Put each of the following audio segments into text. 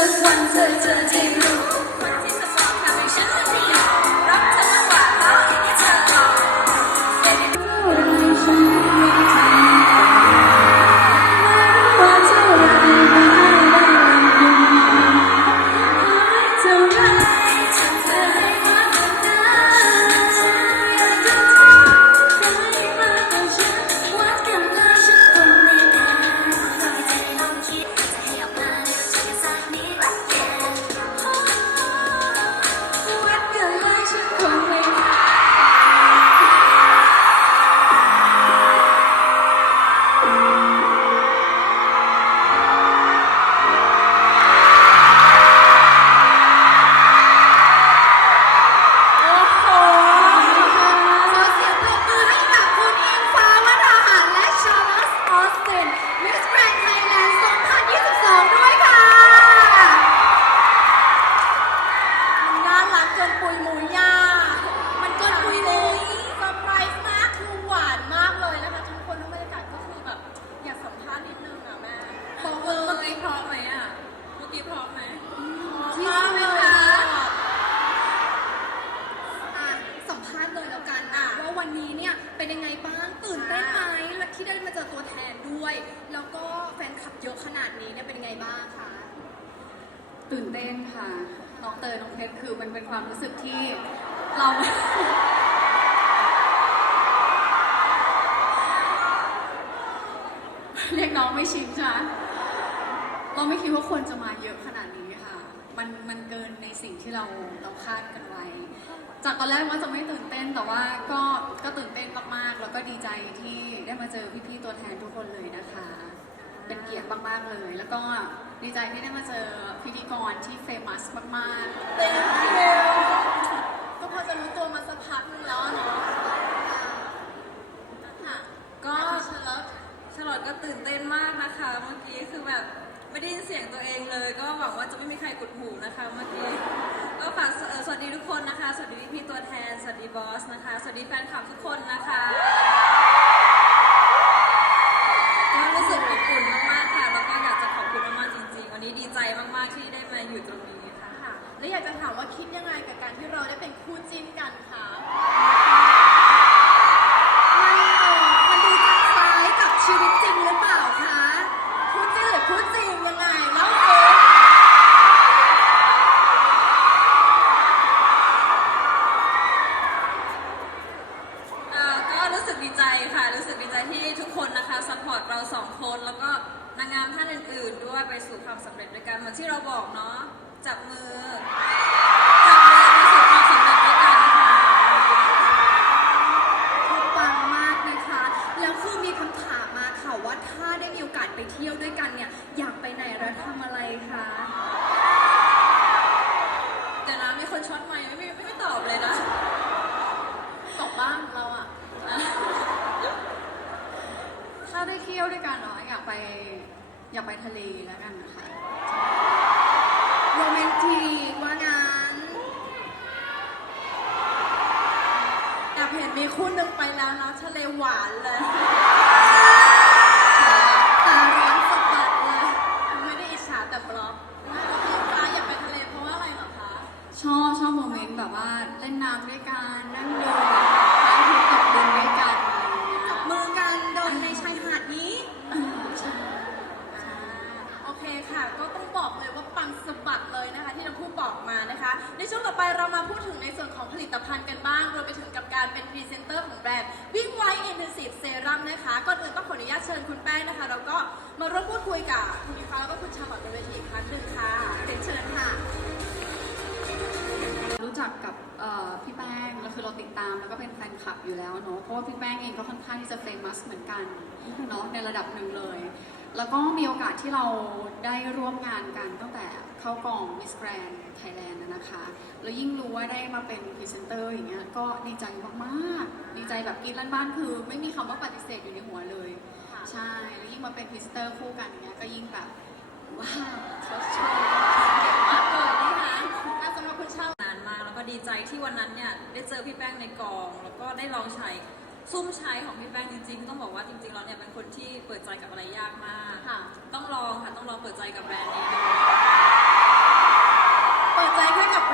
one 自己 ดนี้เนี่ยเป็นไงบ้างคะ ตื่นเต้นค่ะ น้องเตยน้องเพชรคือมันเป็นความรู้สึกที่เรา เรียกน้องไม่ชินค่ะเราไม่คิดว่าคนจะมาเยอะขนาดนี้ค่ะ มันมันเกินในสิ่งที่เราเราคาดกันไว้ จากตอนแรกว่าจะไม่ตื่นเต้นแต่ว่าก็ก็ตื่นเต้นมากๆ แล้วก็ดีใจที่ได้มาเจอพี่ๆตัวแทนทุกคนเลยนะคะ เป็นเกียรติมากๆเลย แล้วก็ดีใจที่ได้มาเจอพิธีกรที่เฟมัสมากๆเต็มคิวก็พอจะรู้ตัวมาสักพักนึงแล้วอะเนาะค่ะก็ชลอตชลอตก็ตื่นเต้นมากนะคะ เมื่อกี้คือแบบไม่ได้ยินเสียงตัวเองเลย ก็หวังว่าจะไม่มีใครกดหูนะคะ เมื่อกี้ก็ฝากเอ่อสวัสดีทุกคนนะคะ สวัสดีพี่ๆตัวแทน สวัสดีบอสนะคะ สวัสดีแฟนคลับทุกคนนะคะ ก็รู้สึกอบอุ่นมากๆค่ะ แล้วก็อยากจะขอบคุณมากๆจริงๆ วันนี้ดีใจมากๆที่ ได้มาอยู่ตรงนี้ค่ะคะแล้วอยากจะถามว่าคิดยังไงกับการที่เราได้เป็นคู่จิ้นกันคะมันเออมันดูจะคล้ายกับชีวิตจริงหรือเปล่าคะคู่จิ้นหรือคู่จริงยังไงเล่าสิเอ่อก็รู้สึกดีใจค่ะ รู้สึกดีใจที่ทุกคนนะคะซัพพอร์ตเราสองคน แล้วก็นางงามท่านอื่นๆด้วยไปสู่ความสำเร็จด้วยกันเหมือนที่เราบอกเนาะ จับมือ จับมือไปสู่ความสำเร็จด้วยกันค่ะคือปังมากนะคะ แล้วคือมีคำถามมาค่ะว่าถ้าได้มีโอกาสไปเที่ยวด้วยกันเนี่ย อยากไปไหนและทำอะไรคะแต่นะมีคนช็อตไหมค์ไม่ไม่ไม่ตอบเลยนะตอบบ้างเราอะถ้าได้เที่ยวด้วยกันเนาะอยากไปอยากไปทะเลแล้วกันนะคะ ทีว่างั้นแอบเห็นมีคู่หนึ่งไปแล้วนะทะเลหวานเลย ตาร้อนสะบัดเลย ไม่ได้อิจฉาแต่บล็อกแล้วพี่ฟ้าอยากไปทะเลเพราะว่าอะไรเหรอคะ ชอบชอบโมเมนต์แบบว่าเล่นน้ำด้วยกันนั่งดูพระอาทิตย์ตกดินด้วยกันอะไรอย่างเงี้ย จับมือกันเดินในชายหาดนี้ ใช่ อ่าโอเค่ะ ก็ต้องบอกเลยว่าปังสะบัดเลยนะคะ ที่ทั้งคู่บอกมานะคะ ในช่วงต่อไปเรามาพูดถึงในส่วนของผลิตภัณฑ์กันบ้างรวมไปถึงกับการเป็นพรีเซนเตอร์ของแบรนด์วิ่งไวอินเทนซีฟเซรั่มนะคะก่อนอื่นต้องขออนุญาตเชิญคุณแป้งนะคะแล้วก็มาร่วมพูดคุยกับคุณอีฟ้าแล้วก็คุณชาลอตบนเวทีอีกครั้งหนึ่งค่ะเป็นเชิญค่ะ รู้จักกับเอ่อพี่แป้งแล้วคือเราติดตามแล้วก็เป็นแฟนคลับอยู่แล้วเนาะเพราะว่าพี่แป้งเองก็ค่อนข้างที่จะเฟมัสเหมือนกันเนาะในระดับหนึ่งเลย แล้วก็มีโอกาสที่เราได้ร่วมงานกันตั้งแต่เข้ากอง Miss Grand Thailand นะนะคะ แล้วยิ่งรู้ว่าได้มาเป็นพรีเซนเตอร์อย่างเงี้ยก็ดีใจมากๆ ดีใจแบบกรีดลั่นบ้านคือ ไม่มีคำว่าปฏิเสธอยู่ในหัวเลยค่ะใช่ แล้วยิ่งมาเป็นพรีเซนเตอร์คู่กันอย่างเงี้ยก็ยิ่งแบบ ว้าวเขาชอบเก่งมากเลยนะคะอะสำหรับคุณชาลอตนานมาก แล้วก็ดีใจที่วันนั้นเนี่ยได้เจอพี่แป้งในกอง แล้วก็ได้ลองใช้ ซุ่มใช้ของพี่แป้งจริงๆ ต้องบอกว่าจริงๆเราเนี่ยเป็นคนที่เปิดใจกับอะไรยากมาก ค่ะ ต้องลองค่ะต้องลองเปิดใจกับแบรนด์นี้ดู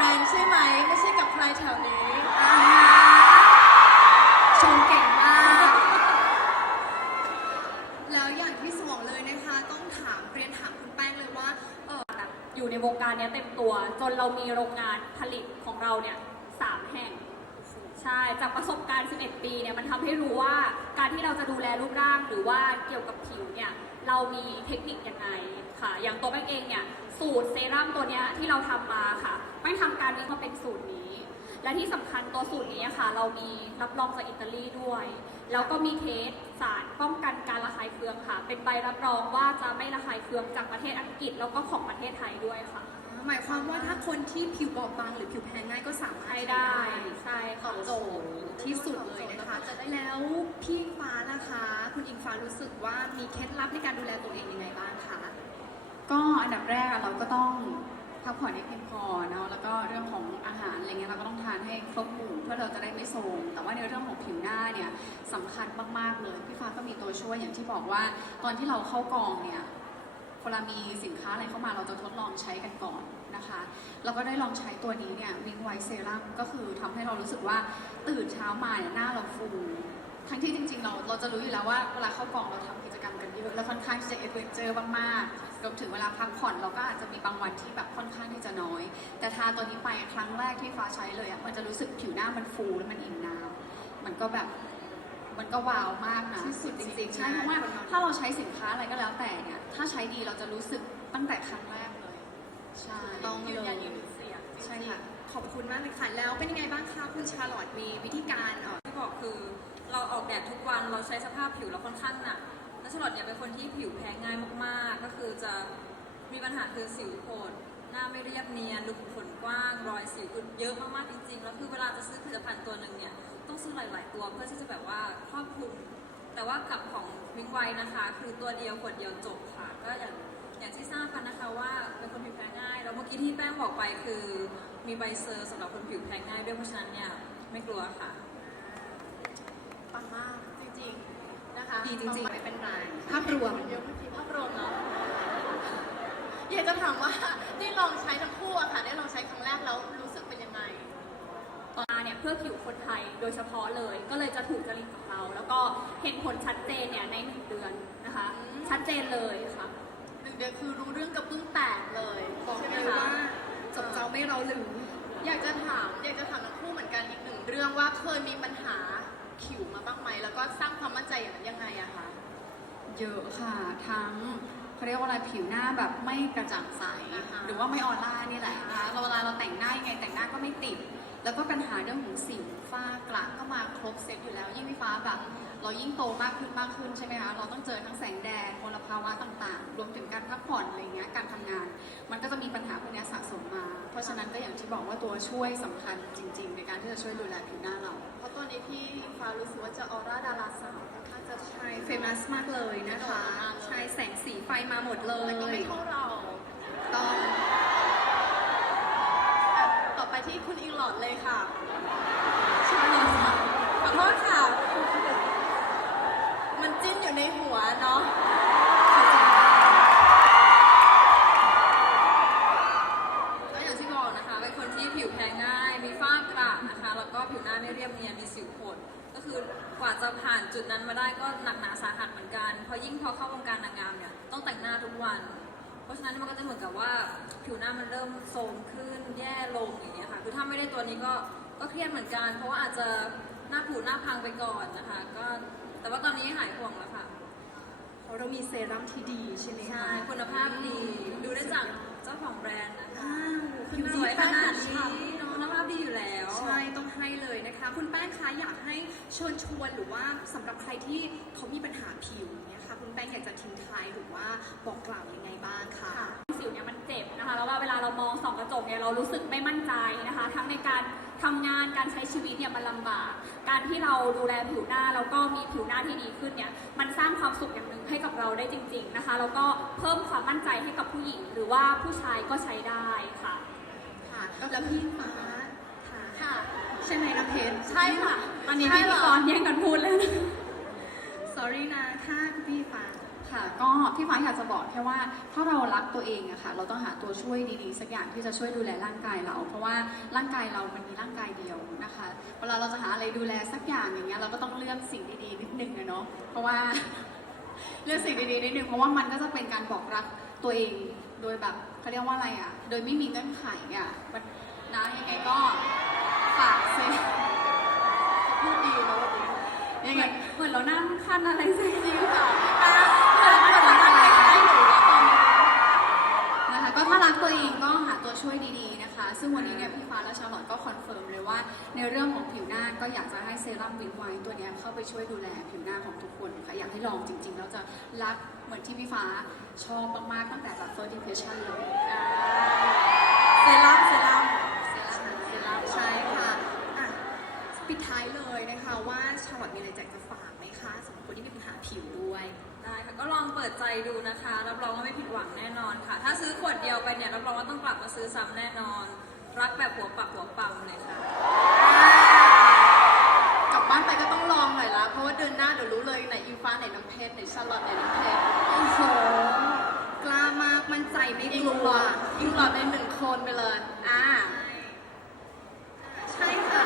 รนด์ใช่ไหม ไม่ใช่กับใครแถวนี้อ่าชมเก่งมาก แล้วอย่างที่สองเลยนะคะ ต้องถามเรียนถามคุณแป้งเลยว่าเออแบบอยู่ในวงการเนี้ยเต็มตัว จนเรามีโรงงานผลิตของเราเนี่ยสามแห่ง ใช่ จากประสบการณ์ 11 ปีเนี่ยมันทำให้รู้ว่าการที่เราจะดูแลรูปร่างหรือว่าเกี่ยวกับผิวเนี่ยเรามีเทคนิคยังไงค่ะ อย่างตัวแป้งเองเนี่ยสูตรเซรั่มตัวเนี้ยที่เราทำมาค่ะแป้งทำการนี้มาเป็นสูตรนี้ และที่สำคัญตัวสูตรนี้ค่ะ เรามีรับรองจากอิตาลีด้วย แล้วก็มีเทสสารป้องกันการระคายเคืองค่ะ เป็นใบรับรองว่าจะไม่ระคายเคืองจากประเทศอังกฤษแล้วก็ของประเทศไทยด้วยค่ะ หมายความว่าถ้าคนที่ผิวบอบบางหรือผิวแพ้ง่ายก็สามารถใช้ใช้ได้ ได้ใช่ค่ะโจทย์ที่สุดเลยนะคะแล้วพี่ฟ้านะคะ คุณอิงฟ้ารู้สึกว่ามีเคล็ดลับในการดูแลตัวเองยังไงบ้างคะก็อันดับแรกอะเราก็ต้องพักผ่อนให้เพียงพอเนาะแล้วก็เรื่องของอาหารอะไรเงี้ยเราก็ต้องทานให้ครบหมู่เพื่อเราจะได้ไม่โทรมแต่ว่าในเรื่องของผิวหน้าเนี่ยสำคัญมากๆเลยพี่ฟ้าก็มีตัวช่วยอย่างที่บอกว่า ตอนที่เราเข้ากองเนี่ยเวลามีสินค้าอะไรเข้ามาเราจะทดลองใช้กันก่อน นะคะเราก็ได้ลองใช้ตัวนี้เนี่ยวิงไวเซรั่มก็คือทำให้เรารู้สึกว่าตื่นเช้ามาเนี่ยหน้าเราฟูทั้งที่จริงๆ เราเราจะรู้อยู่แล้วว่าเวลาเข้ากองเราทำกิจกรรมกันเยอะ แล้วค่อนข้างที่จะเอดเวนเจอร์มากๆรวมถึงเวลาพักผ่อนเราก็อาจจะมีบางวันที่แบบค่อนข้างที่จะน้อย แต่ทาตัวนี้ไปครั้งแรกที่ฟ้าใช้เลยอะมันจะรู้สึกผิวหน้ามันฟูแล้วมันอิ่มน้ำมันก็แบบมันก็ว้าวมากนะที่สุดจริงๆใช่เพราะว่าถ้าเราใช้สินค้าอะไรก็แล้วแต่เนี่ยถ้าใช้ดีเราจะรู้สึกตั้งแต่ครั้งแรกเลย ใช่ต้องยืนยันเลอียกหนึ่งเสียงจริงๆใช่ค่ะ ขอบคุณมากเลยค่ะ แล้วเป็นยังไงบ้างคะ คุณชาลอตมีวิธีการเอ่อที่บอกคือเราออกแดดทุกวันเราใช้สภาพผิวเราค่อนข้างหนักและชลอดเนี่ยเป็นคนที่ผิวแพ้ง่ายมากๆ ก็คือจะมีปัญหาคือสิวโผดหน้าไม่เรียบเนียนรูขุมขนกว้าง รอยสิวคือเยอะมากๆจริงๆ แล้วคือเวลาจะซื้อผลิตภัณฑ์ตัวหนึ่งเนี่ยต้องซื้อหลายๆตัวเพื่อที่จะแบบว่าครอบคลุม แต่ว่ากับของวิงไวนะคะ คือตัวเดียวขวดเดียวจบค่ะ ก็อย่าง อย่างที่ทราบกันนะคะว่าเป็นคนผิวแพ้ง่ายแล้วเมื่อกี้ที่แป้งบอกไปคือ มีใบเซอร์สำหรับคนผิวแพ้ง่ายด้วยเพราะฉะนั้นเนี่ยไม่กลัวค่ะ ปังมากจริงๆนะคะดีจริงๆ ไม่เป็นไรภาพรวมเยอะไม่ผิดภาพรวมเนาะอยากจะถามว่าได้ลองใช้ทั้งคู่อะค่ะ ได้ลองใช้ครั้งแรกแล้วรู้สึกเป็นยังไงตอนมาเนี่ยเพื่อผิวคนไทยโดยเฉพาะเลย ก็เลยจะถูกจริตกับเรา แล้วก็เห็นผลชัดเจนเนี่ยในหนึ่งเดือนนะคะอืมชัดเจนเลยค่ะหนึ่ง เดือนคือรู้เรื่องกระปึ้งแตกเลยบอกใช่ไหเลมยคะว่าจบเจ้าไม่เราลืม อยากจะถามอยากจะถามทั้งคู่เหมือนกันอีกหนึ่งเรื่องว่าเคยมีปัญหาผิวมาบ้างไหมแล้วก็สร้างความมั่นใจอย่างนั้นยังไงอะคะเยอะค่ะ ทั้งเขาเรียกว่าอะไรผิวหน้าแบบไม่กระจ่างใสอ่าฮะหรือว่าไม่ออร่านี่แหละนะคะเราเวลาเราแต่งหน้ายังไงแต่งหน้าก็ไม่ติด แล้วก็ปัญหาเรื่องของสิวฝ้ากระก็มาครบเซตอยู่แล้ว ยิ่งพี่ฟ้าแบบเรายิ่งโตมากขึ้นมากขึ้นใช่ไหมคะเราต้องเจอทั้งแสงแดดมลภาวะต่างๆ รวมถึงการพักผ่อนอะไรเงี้ยการทำงาน มันก็จะมีปัญหาพวกเนี้ยสะสมมา เพราะฉะนั้นก็อย่างที่บอกว่าตัวช่วยสำคัญจริง ๆ ในการที่จะช่วยดูแลผิวหน้าเรา เพราะตัวนี้พี่ฟ้ารู้สึกว่าจะออร่าดาราสาวค่อนข้างจะใช่เฟมัสมากเลยนะคะใช่แสงสีไฟมาหมดเลแต่ก็ยไม่เท่าเราต้อง อะต่อไปที่คุณ อดเลยค่ะชาลอตค่ะขอโทษค่ะ มันจิ้นอยู่ในหัวเนาะก็อย่างที่บอกนะคะ เป็นคนที่ผิวแพ้ง่าย มีฝ้ากระนะคะ แล้วก็ผิวหน้าไม่เรียบเนียน มีสิวโผดก็คือกว่าจะผ่านจุดนั้นมาได้ก็หนักหนาสาหัสเหมือนกันเพราะยิ่งพอเข้าวงการนางงามเนี่ย ต้องแต่งหน้าทุกวัน เพราะฉะนั้นมันก็จะเหมือนกับว่าผิวหน้ามันเริ่มโทรมขึ้น แย่ลงอย่างเงี้ยค่ะ คือถ้าไม่ได้ตัวนี้ก็ก็เครียดเหมือนกัน เพราะว่าอาจจะหน้าผูหน้าพังไปก่อนนะคะ ก็แต่ว่าตอนนี้หายห่วงแล้วค่ะ เพราะเรามีเซรั่มที่ดีใช่ไหมคะใช่คุณภาพดี ดูได้จากเจ้าของแบรนด์นะคะอ้าวคุณสวยขนาดนี้เนาะคุณภาพดีอยู่แล้ว ใช่ต้องให้เลยนะคะ คุณแป้งคะอยากให้เชิญชวนหรือว่าสำหรับใครที่เขามีปัญหาผิวเนี่ยค่ะคุณแป้งอยากจะทิ้งท้ายหรือว่าบอกกล่าวยังไงบ้างคะ สิวเนี่ยมันเจ็บนะคะแล้วว่าเวลาเรามองส่องกระจกเนี่ยเรารู้สึกไม่มั่นใจนะคะ ทั้งในการทำงานการใช้ชีวิตเนี่ยมันลำบาก การที่เราดูแลผิวหน้าแล้วก็มีผิวหน้าที่ดีขึ้นเนี่ยมันสร้างความสุขอย่างหนึ่งให้กับเราได้จริง ๆนะคะแล้วก็เพิ่มความมั่นใจให้กับผู้หญิง หรือว่าผู้ชายก็ใช้ได้ค่ะค่ะแล้วพี่ฟ้าค่ะค่ะใช่ไหมนะเพชรใช่ค่ะตอนนี้ใช่พิเหรธีอกรแย่งกันพูดเลยนะ sorry นะค่ะคุณพี่ฟ้า ค่ะก็พี่ฟ้าอยากจะบอกแค่ว่าถ้าเรารักตัวเองอะค่ะเราต้องหาตัวช่วยดีๆ สักอย่างที่จะช่วยดูแลร่างกายเรา เพราะว่าร่างกายเรามันมีร่างกายเดียวนะคะเวลาเราจะหาอะไรดูแลสักอย่างอย่างเงี้ยเราก็ต้องเลือกสิ่งดีๆนิดนึงอะเนาะเพราะว่าเลือกสิ่งดีๆนิดนึงเพราะว่ามันก็จะเป็นการบอกรักตัวเองโดยแบบเขาเรียกว่าอะไรอะโดยไม่มีเงื่อนไขอะนะยังไงก็ฝากเซพูดดีนะวันนี้ยังไงเหมือนเรานั่งคันอะไรสักจริอย่างค่ะทำอะไรให้หนูแล้วตอนนี้ นะคะก็ ถ้ารักตัวเองก็หาตัวช่วยดีๆนะคะ ซึ่งวันนี้เนี่ยพี่ฟ้าและชาลอตก็คอนเฟิร์มเลยว่า ในเรื่องของผิวหน้าก็อยากจะให้เซรั่มวินไวท์ตัวเนี้ยเข้าไปช่วยดูแลผิวหน้าของทุกคนค่ะอยากให้ลองจริงๆแล้วจะรักเหมือนที่พี่ฟ้าชอบมากๆตั้งแต่แบบ first impression เลยอ่าเซรั่มเซรั่ม เซรั่มเซรั่มใช่ค่ะอะ ปิดท้ายเลยนะคะว่าชาลอตมีอะไรอยากจะฝากไหมคะสำหรับคนที่มีปัญหาผิวด้วย ได้ค่ะก็ลองเปิดใจดูนะคะ รับรองว่าไม่ผิดหวังแน่นอนค่ะ ถ้าซื้อขวดเดียวไปเนี่ยรับรองว่าต้องกลับมาซื้อซ้ำแน่นอน รักแบบหัวปักหัวปั๊มเลยค่ะ กลับบ้านไปก็ต้องลองหน่อยละเพราะว่าเดือนหน้าเดี๋ยวรู้เลยไหนอิงฟ้าไหนน้ำเพชรไหนชาลอตไหนน้ำเพชรโอ้โหกล้ามากมั่นใจไม่อิกงลัหลวอดอิงหลอดในหนึ่งคนไปเลยอ่า ใช่ค่ะ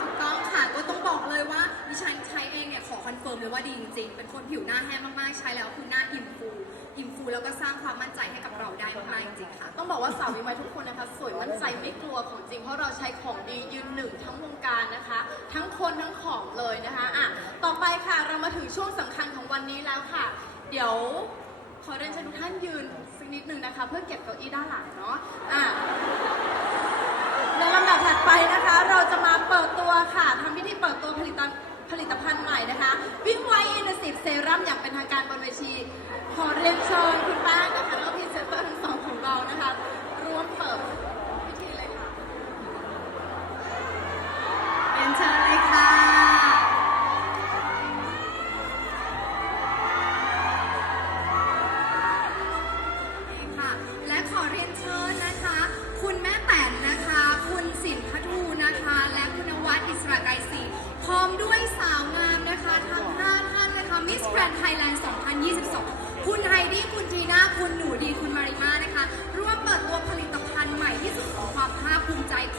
ถูกต้องค่ะ ก็ต้องบอกเลยว่าดิฉันใช้เองเนี่ยขอ คอนเฟิร์มเลยว่าดีจริงๆ เป็นคนผิวหน้าแห้งมากๆ ใช้แล้วคือหน้าอิ่มฟู อิ่มฟูแล้วก็สร้างความมั่นใจให้กับเราได้มากๆจริงๆค่ะ ต้องบอกว่าสาววิมัยทุกคนนะคะสวยมั่นใจไม่กลัวของจริง เพราะเราใช้ของดียืนหนึ่งทั้งวงการนะคะ ทั้งคนทั้งของเลยนะคะอะต่อไปค่ะเรามาถึงช่วงสำคัญของวันนี้แล้วค่ะ เดี๋ยวขอเรียนเชิญทุกท่านยืนสักนิดหนึ่งนะคะ เพื่อเก็บเก้าอี้ด้านหลังเนาะอะในลำดับถัดไปนะคะ เราจะมาเปิดตัวค่ะทำพิธีเปิดตัวผลิตภัณฑ์ ผลิตภัณฑ์ใหม่นะคะ วิ่งไวอินสิฟเซรั่มอย่างเป็นทางการบนเวที ขอเรียนเชิญคุณป้านะคะแล้วก็พรีเซนเตอร์ทั้งสองของเรานะคะร่วมเปิด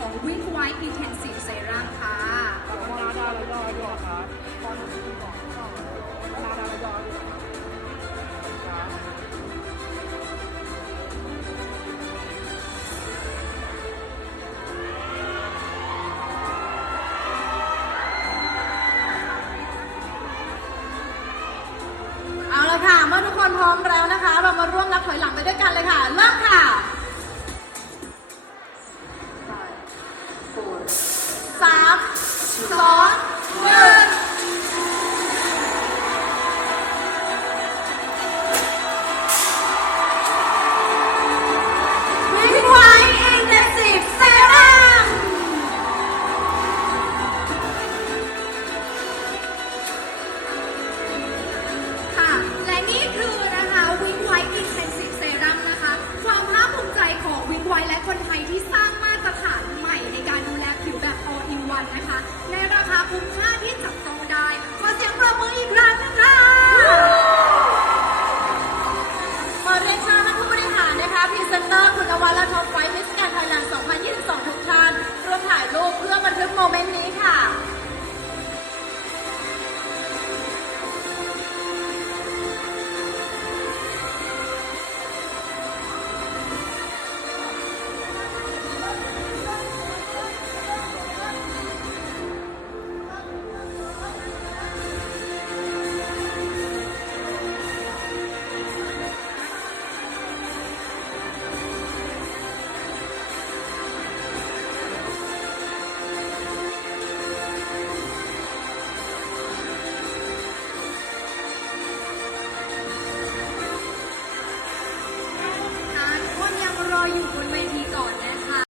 ของ Week White Intensive Serum ค่ะ ดาวดาวดยวดาค่ะตานนี้ดาวดาวดา สามสอ